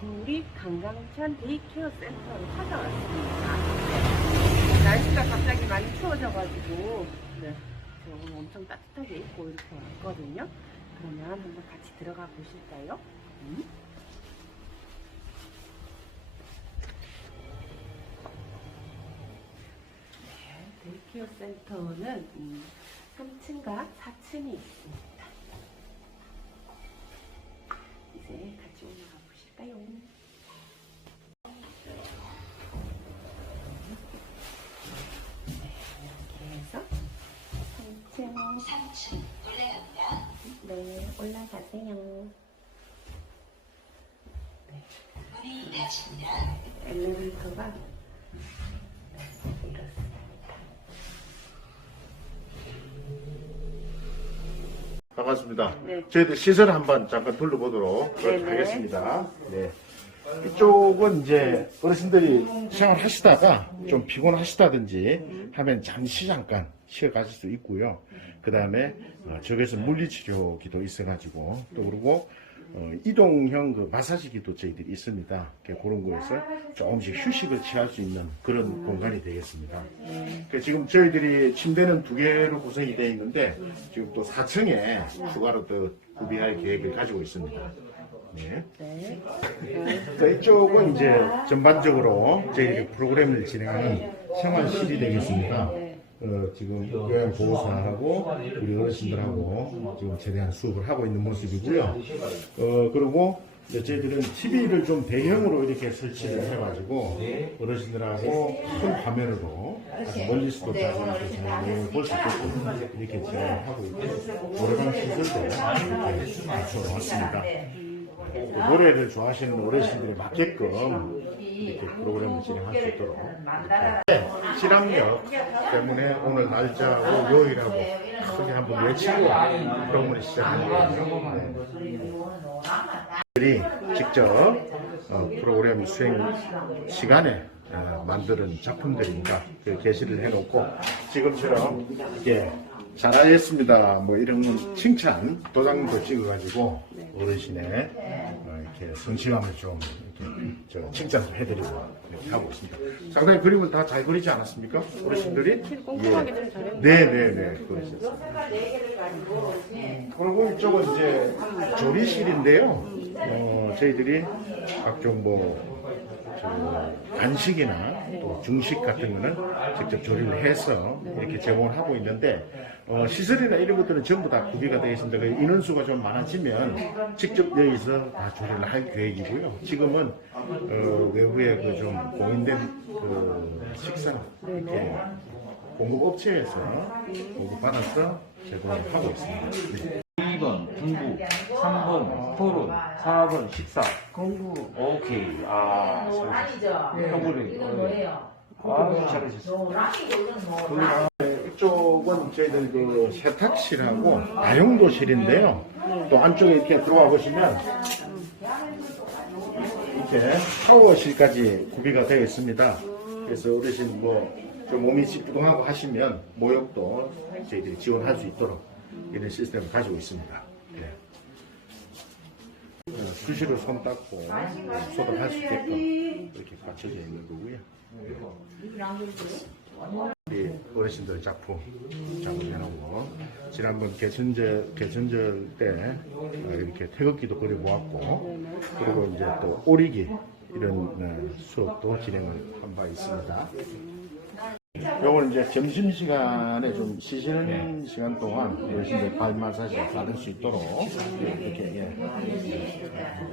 국립 강강천 데이케어 센터로 찾아왔습니다. 네, 날씨가 갑자기 많이 추워져가지고 네, 제가 오늘 엄청 따뜻하게 입고 이렇게 왔거든요. 그러면 한번 같이 들어가 보실까요? 음? 네, 데이케어 센터는 음, 3층과 4층이 있습니다. 이제 네, 이렇게 해서 3층 3층 올라갑니다. 네, 올라가세요. 문이 닫힙니다. 엘리베이터가 반갑습니다. 네. 저희들 시설 한번 잠깐 둘러보도록 네네. 하겠습니다. 네. 이쪽은 이제 어르신들이 생활 하시다가 좀 피곤하시다든지 하면 잠시 잠깐 쉬어 가실 수 있고요. 그 다음에 저기서 물리치료기도 있어가지고 또 그리고 어, 이동형 그 마사지기도 저희들이 있습니다. 그런 거에서 조금씩 휴식을 취할 수 있는 그런 공간이 되겠습니다. 그 지금 저희들이 침대는 두 개로 구성이 되어 있는데 지금 또 4층에 추가로 또 구비할 계획을 가지고 있습니다. 네. 네. 자, 이쪽은 이제 전반적으로 저희 프로그램을 진행하는 생활실이 되겠습니다. 어, 지금 요양보호사하고 우리 어르신들하고 지금 최대한 수업을 하고 있는 모습이고요. 어, 그리고 이제 저희들은 TV를 좀 대형으로 이렇게 설치를 해가지고 어르신들하고 큰 화면으로 아주 멀리서도 다 이렇게 잘 볼 수 있게끔 이렇게 진행하고 있고 노래방 시설도 이렇게 갖춰 왔습니다. 그 노래를 좋아하시는 어르신들에 맞게끔 이렇게 프로그램을 진행할 수 있도록 네, 실ham역 때문에 오늘 날짜하고 요일하고 크게 한번 외치고 프로그램을 시작하는 거예요. 들이 직접 어, 프로그램 수행 시간에 어, 만드는 작품들입니다. 그 게시를 해놓고 지금처럼 이렇게 잘하셨습니다. 뭐 이런 칭찬 도장도 찍어가지고 어르신의 어, 이렇게 성실함을 좀 저 칭찬 좀 해드리고 이렇게 하고 있습니다. 상당히 그림을 다잘 그리지 않았습니까? 어르신들이? 꼼꼼하게 좀 잘했네요. 네네네 그러셨습니다. 그리고 이쪽은 이제 조리실인데요. 어, 저희들이 각종 뭐, 저, 간식이나 또 중식 같은 거는 직접 조리를 해서 이렇게 제공을 하고 있는데, 어, 시설이나 이런 것들은 전부 다 구비가 되어 있습니다. 그 인원수가 좀 많아지면 직접 여기서 다 조리를 할 계획이고요. 지금은, 어, 외부에 그 좀 공인된 그 식사, 이렇게 공급업체에서 공급받아서 제공을 하고 있습니다. 네. 2번 공부, 3번 토론, 4번 식사. 공부. 오케이. 아, 뭐 랑이죠. 형부님. 이건 뭐예요? 아, 잘하셨어요. 뭐 랑이고 이건 뭐. 이쪽은 저희들 그 세탁실하고 다용도실인데요. 또 안쪽에 이렇게 들어와 보시면 이렇게 샤워실까지 구비가 되어 있습니다. 그래서 어르신 뭐 좀 몸이 찌뿌둥하고 하시면 모욕도 저희들이 지원할 수 있도록 이런 시스템을 가지고 있습니다. 수시로 손 닦고 소독 할 수 있게끔 이렇게 갖춰져 있는 거고요. 우리 어르신들 작품 작업해놓고 지난번 개천절 개천절 때 어, 이렇게 태극기도 그려 보았고 그리고 이제 또 오리기 이런 어, 수업도 진행을 한 바 있습니다. 요건 이제 점심 시간에 좀 쉬시는 시간 동안 어르신들 발 마사지 받을 수 있도록 이렇게 예,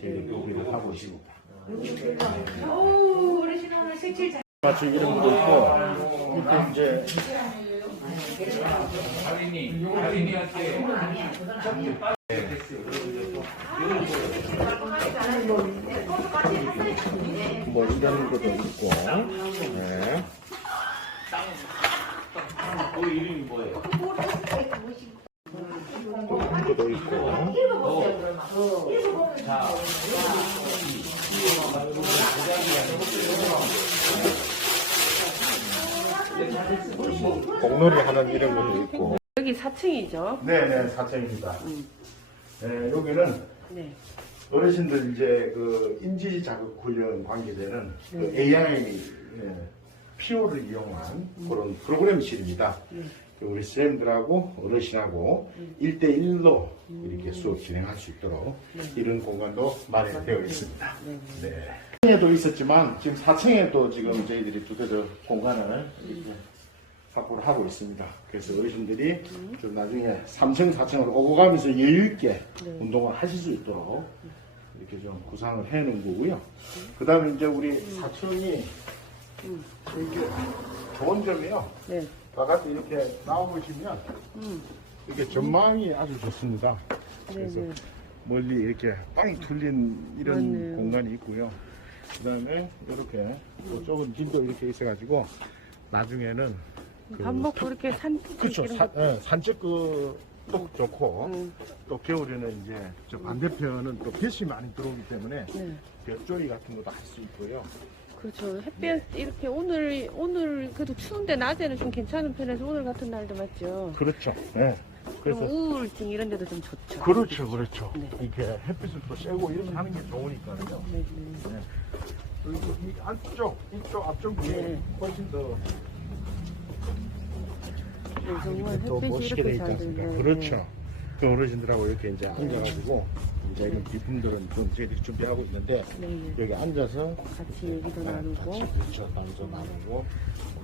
저희들 요구를 하고 있습니다. 어우, 우리 신혼은 색칠 잘. 맞춤 이런 것도 있고 이렇게 이제 할인이, 할인이한테. 뭐 이런 것도 있고 네. 그 이름이 뭐예요? 이런 것도 있고 자, 공놀이 하는 이런 것도 있고 여기 4층이죠. 네네, 4층입니다. 음. 네, 여기는 네. 어르신들 이제 그 인지 자극 훈련 관계되는 그 네. AI 예, 피오를 이용한 그런 프로그램실입니다. 네. 그 우리 선생님들하고 어르신하고 음. 일대일로 이렇게 수업 진행할 수 있도록 이런 공간도 마련되어 있습니다. 네. 네. 4층에도 있었지만 지금 4층에도 지금 저희들이 두개 더 공간을 이렇게 확보를 하고 있습니다. 그래서 어르신들이 좀 나중에 3층, 4층으로 오고 가면서 여유 있게 네. 운동을 하실 수 있도록 이렇게 좀 구상을 해 놓은 거고요. 그 다음에 이제 우리 사층이 음. 이렇게 좋은 점이요. 네. 바깥에 이렇게 나와보시면 음. 이렇게 전망이 아주 좋습니다. 네. 그래서 네. 멀리 이렇게 빵 뚫린 이런 맞네요. 공간이 있고요. 그 다음에 이렇게 또 좁은 길도 이렇게 있어가지고 나중에는 그밥 먹고 이렇게 산책 그렇죠. 산, 거. 예, 산책도 또 좋고 음. 또 겨울에는 이제 저 반대편은 또 볕이 많이 들어오기 때문에 네. 볕조리 같은 것도 할 수 있고요. 그렇죠. 햇볕 이렇게 오늘 오늘 그래도 추운데 낮에는 좀 괜찮은 편에서 오늘 같은 날도 맞죠. 그렇죠. 예. 그럼 그래서 우울증 이런 데도 좀 좋죠. 그렇죠, 그렇죠. 네. 이렇게 햇빛을 또 쐬고 이렇게 하는 게 좋으니까요. 네, 네. 네. 그리고 이 안쪽, 이쪽 앞쪽이 네. 훨씬 더 네, 정말 햇빛이 이렇게 있지 잘 않습니까? 들면 그렇죠. 그 어르신들하고 이렇게 이제 앉아가지고 이제 이런 네. 기품들은 좀 저희들이 준비하고 있는데 네, 네. 여기 앉아서 같이 얘기도 네, 나누고 같이 그렇죠. 나눠서 나누고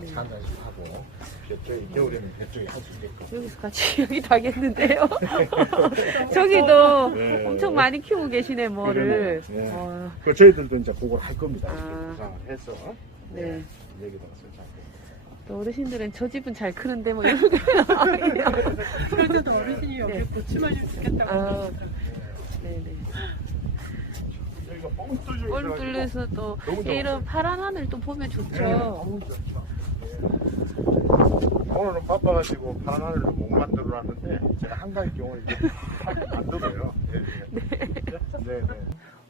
네. 차 한잔씩 하고 저쪽에 겨울에는 저쪽에 할수 있게끔 여기서 같이 여기도 하겠는데요. 저기도 네. 엄청 많이 키우고 계시네 뭐를. 그러네. 네. 어, 그 저희들도 이제 그걸 할 겁니다. 이렇게 아. 구상을 해서 네. 여기다 설치할 또 어르신들은 저 집은 잘 크는데 뭐 이런 거. 그럴 때도 어르신이 여기 네. 고침하시면 좋겠다고 아. 하시더라고요. 네네. 여기가 뻥 뚫려 뻘 있어가지고 뚫려서 또 너무 좋아. 이런 파란 하늘 또 보면 네, 좋죠. 너무 좋죠. 예. 오늘은 바빠가지고 파란 하늘로 못 만들어 놨는데 제가 한가위 이제 하게 만들어요. 예, 예. 네, 네.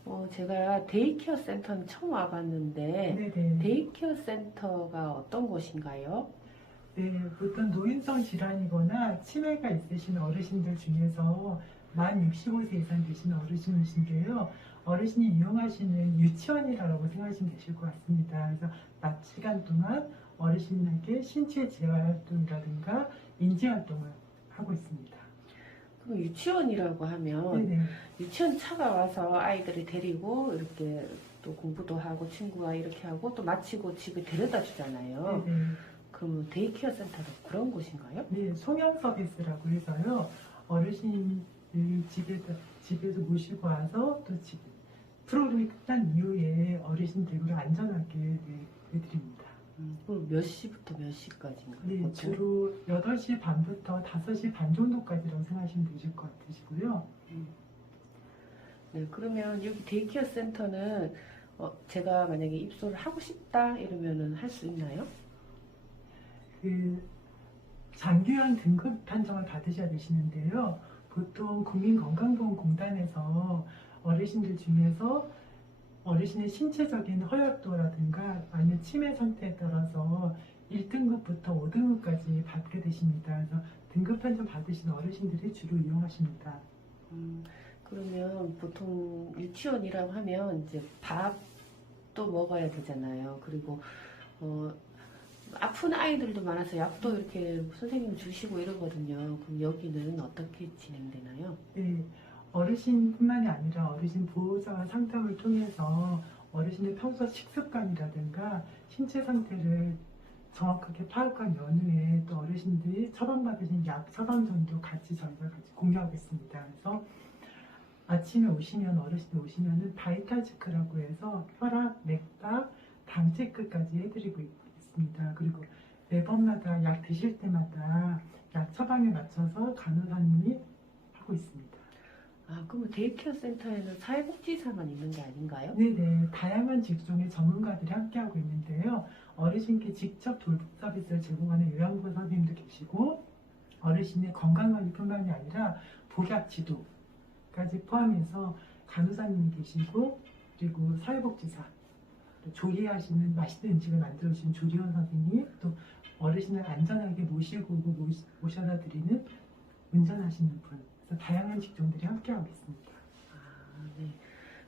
어, 제가 데이케어 센터는 처음 와봤는데 네네. 데이케어 센터가 어떤 곳인가요? 네, 보통 노인성 질환이거나 치매가 있으신 어르신들 중에서 만 65세 이상 되신 어르신이신데요. 어르신이 이용하시는 유치원이라고 생각하시면 되실 것 같습니다. 그래서 낮 시간 동안 어르신에게 신체 재활 활동이라든가 인지 활동을 하고 있습니다. 그럼 유치원이라고 하면 네네. 유치원 차가 와서 아이들을 데리고 이렇게 또 공부도 하고 친구와 이렇게 하고 또 마치고 집에 데려다 주잖아요. 네네. 그럼 데이케어 센터도 그런 곳인가요? 네, 송영 서비스라고 해서요. 어르신 을 집에서, 집에서 모시고 와서 또 집, 프로그램이 끝난 이후에 어르신 댁으로 안전하게 네, 해드립니다. 음, 그럼 몇 시부터 몇 시까지인가요? 네, 보통? 주로 8시 반부터 5시 반 정도까지라고 생각하시면 되실 것 같으시고요. 네, 그러면 여기 데이케어 센터는 어, 제가 만약에 입소를 하고 싶다 이러면은 할 수 있나요? 그 장기요양 등급 판정을 받으셔야 되시는데요. 보통 국민건강보험공단에서 어르신들 중에서 어르신의 신체적인 허약도라든가 아니면 치매 상태에 따라서 1등급부터 5등급까지 받게 되십니다. 그래서 등급 판정 받으신 어르신들이 주로 이용하십니다. 음, 그러면 보통 유치원이라고 하면 이제 밥도 먹어야 되잖아요. 그리고 어, 아픈 아이들도 많아서 약도 이렇게 선생님 주시고 이러거든요. 그럼 여기는 어떻게 진행되나요? 네, 어르신뿐만이 아니라 어르신 보호자와 상담을 통해서 어르신의 평소 식습관이라든가 신체 상태를 정확하게 파악한 연후에 또 어르신들이 처방받으신 약 처방전도 같이 저희가 같이 공유하고 있습니다. 그래서 아침에 오시면 어르신 오시면은 바이탈 체크라고 해서 혈압, 맥박, 당 체크까지 해드리고 있 습니다. 그리고 매번마다 약 드실 때마다 약 처방에 맞춰서 간호사님이 하고 있습니다. 아, 그러면 데이케어 센터에는 사회복지사만 있는 게 아닌가요? 네네, 다양한 직종의 전문가들이 함께하고 있는데요. 어르신께 직접 돌봄 서비스를 제공하는 요양보호 선생님도 계시고, 어르신의 건강관리뿐만이 아니라 복약 지도까지 포함해서 간호사님이 계시고, 그리고 사회복지사, 또 조리하시는 맛있는 음식을 만들어주신 조리원 선생님, 또 어르신을 안전하게 모시고 오고 모셔다 드리는 운전하시는 분, 그래서 다양한 직종들이 함께하고 있습니다. 아, 네.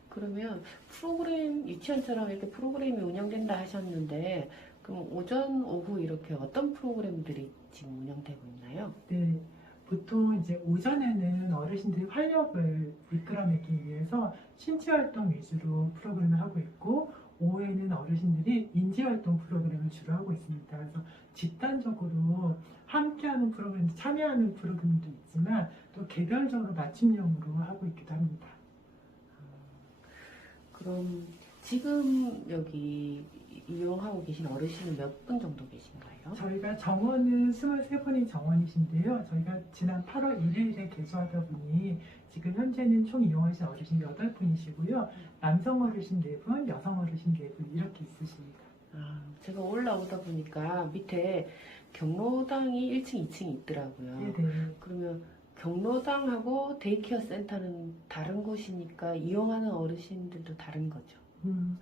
그러면 프로그램 유치원처럼 이렇게 프로그램이 운영된다 하셨는데 그럼 오전 오후 이렇게 어떤 프로그램들이 지금 운영되고 있나요? 네, 보통 이제 오전에는 어르신들이 활력을 이끌어내기 위해서 신체 활동 위주로 프로그램을 하고 있고 오후에는 어르신들이 인지 활동 프로그램을 주로 하고 있습니다. 그래서 집단적으로 함께하는 프로그램, 참여하는 프로그램도 있지만 또 개별적으로 맞춤형으로 하고 있기도 합니다. 그럼 지금 여기 이용하고 계신 어르신은 몇 분 정도 계신가요? 저희가 정원은 23분이 정원이신데요. 저희가 지난 8월 1일에 개소하다 보니 지금 현재는 총 이용하신 어르신 8분이시고요. 남성 어르신 4분, 여성 어르신 4분 이렇게 있으십니다. 아, 제가 올라오다 보니까 밑에 경로당이 1층, 2층 있더라고요. 네네. 그러면 경로당하고 데이케어 센터는 다른 곳이니까 이용하는 어르신들도 다른 거죠. 음,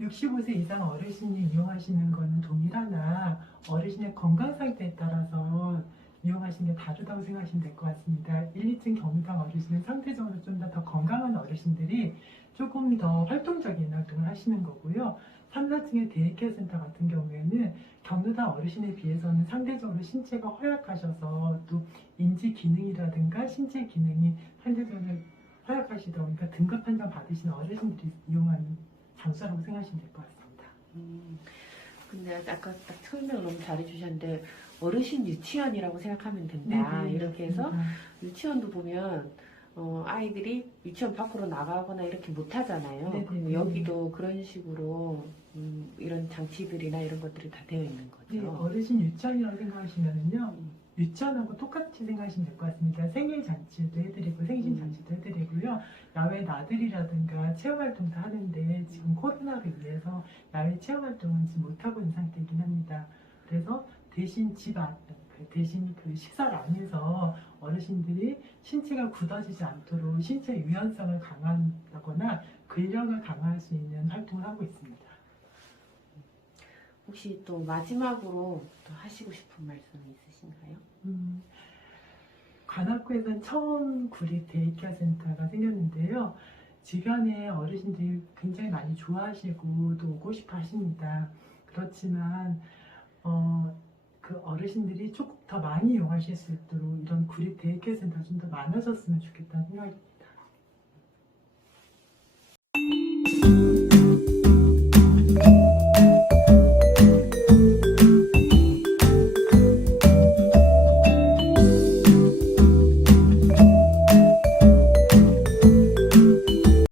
65세 이상 어르신이 이용하시는 거는 동일하나 어르신의 건강 상태에 따라서 이용하시는 게 다르다고 생각하시면 될 것 같습니다. 1, 2층 경로당 어르신은 상대적으로 좀 더 더 건강한 어르신들이 조금 더 활동적인 활동을 하시는 거고요. 3, 4층의 데이케어 센터 같은 경우에는 경로당 어르신에 비해서는 상대적으로 신체가 허약하셔서 또 인지 기능이라든가 신체 기능이 상대적으로 허약하시다 보니까 등급 판정 받으시는 어르신들이 이용하는 장소라고 생각하시면 될 것 같습니다. 음, 근데 아까 딱 설명을 너무 잘해주셨는데 어르신 유치원이라고 생각하면 된다. 네네, 이렇게 해서 맞습니다. 유치원도 보면 어, 아이들이 유치원 밖으로 나가거나 이렇게 못 하잖아요. 네네. 그럼 여기도 그런 식으로 음, 이런 장치들이나 이런 것들이 다 되어 있는 거죠. 네, 어르신 유치원이라고 생각하시면은요, 음. 유치원하고 똑같이 생각하시면 될 것 같습니다. 생일 잔치도 해드리고, 생신 음. 잔치도 해드리고요, 야외 나들이라든가 체험 활동도 하는데, 지금 코로나로 인해서 야외 체험 활동은 지금 못하고 있는 상태이긴 합니다. 그래서 대신 집 안, 그 대신 그 식사 안에서 어르신들이 신체가 굳어지지 않도록 신체 유연성을 강화하거나 근력을 강화할 수 있는 활동을 하고 있습니다. 혹시 또 마지막으로 또 하시고 싶은 말씀이 있으신가요? 음, 관악구에서는 처음 구리 데이케어 센터가 생겼는데요. 주변에 어르신들이 굉장히 많이 좋아하시고 또 오고 싶어 하십니다. 그렇지만 어, 그 어르신들이 조금 더 많이 이용하실 수 있도록 이런 구리 데이케어 센터가 좀더 많아졌으면 좋겠다는 생각입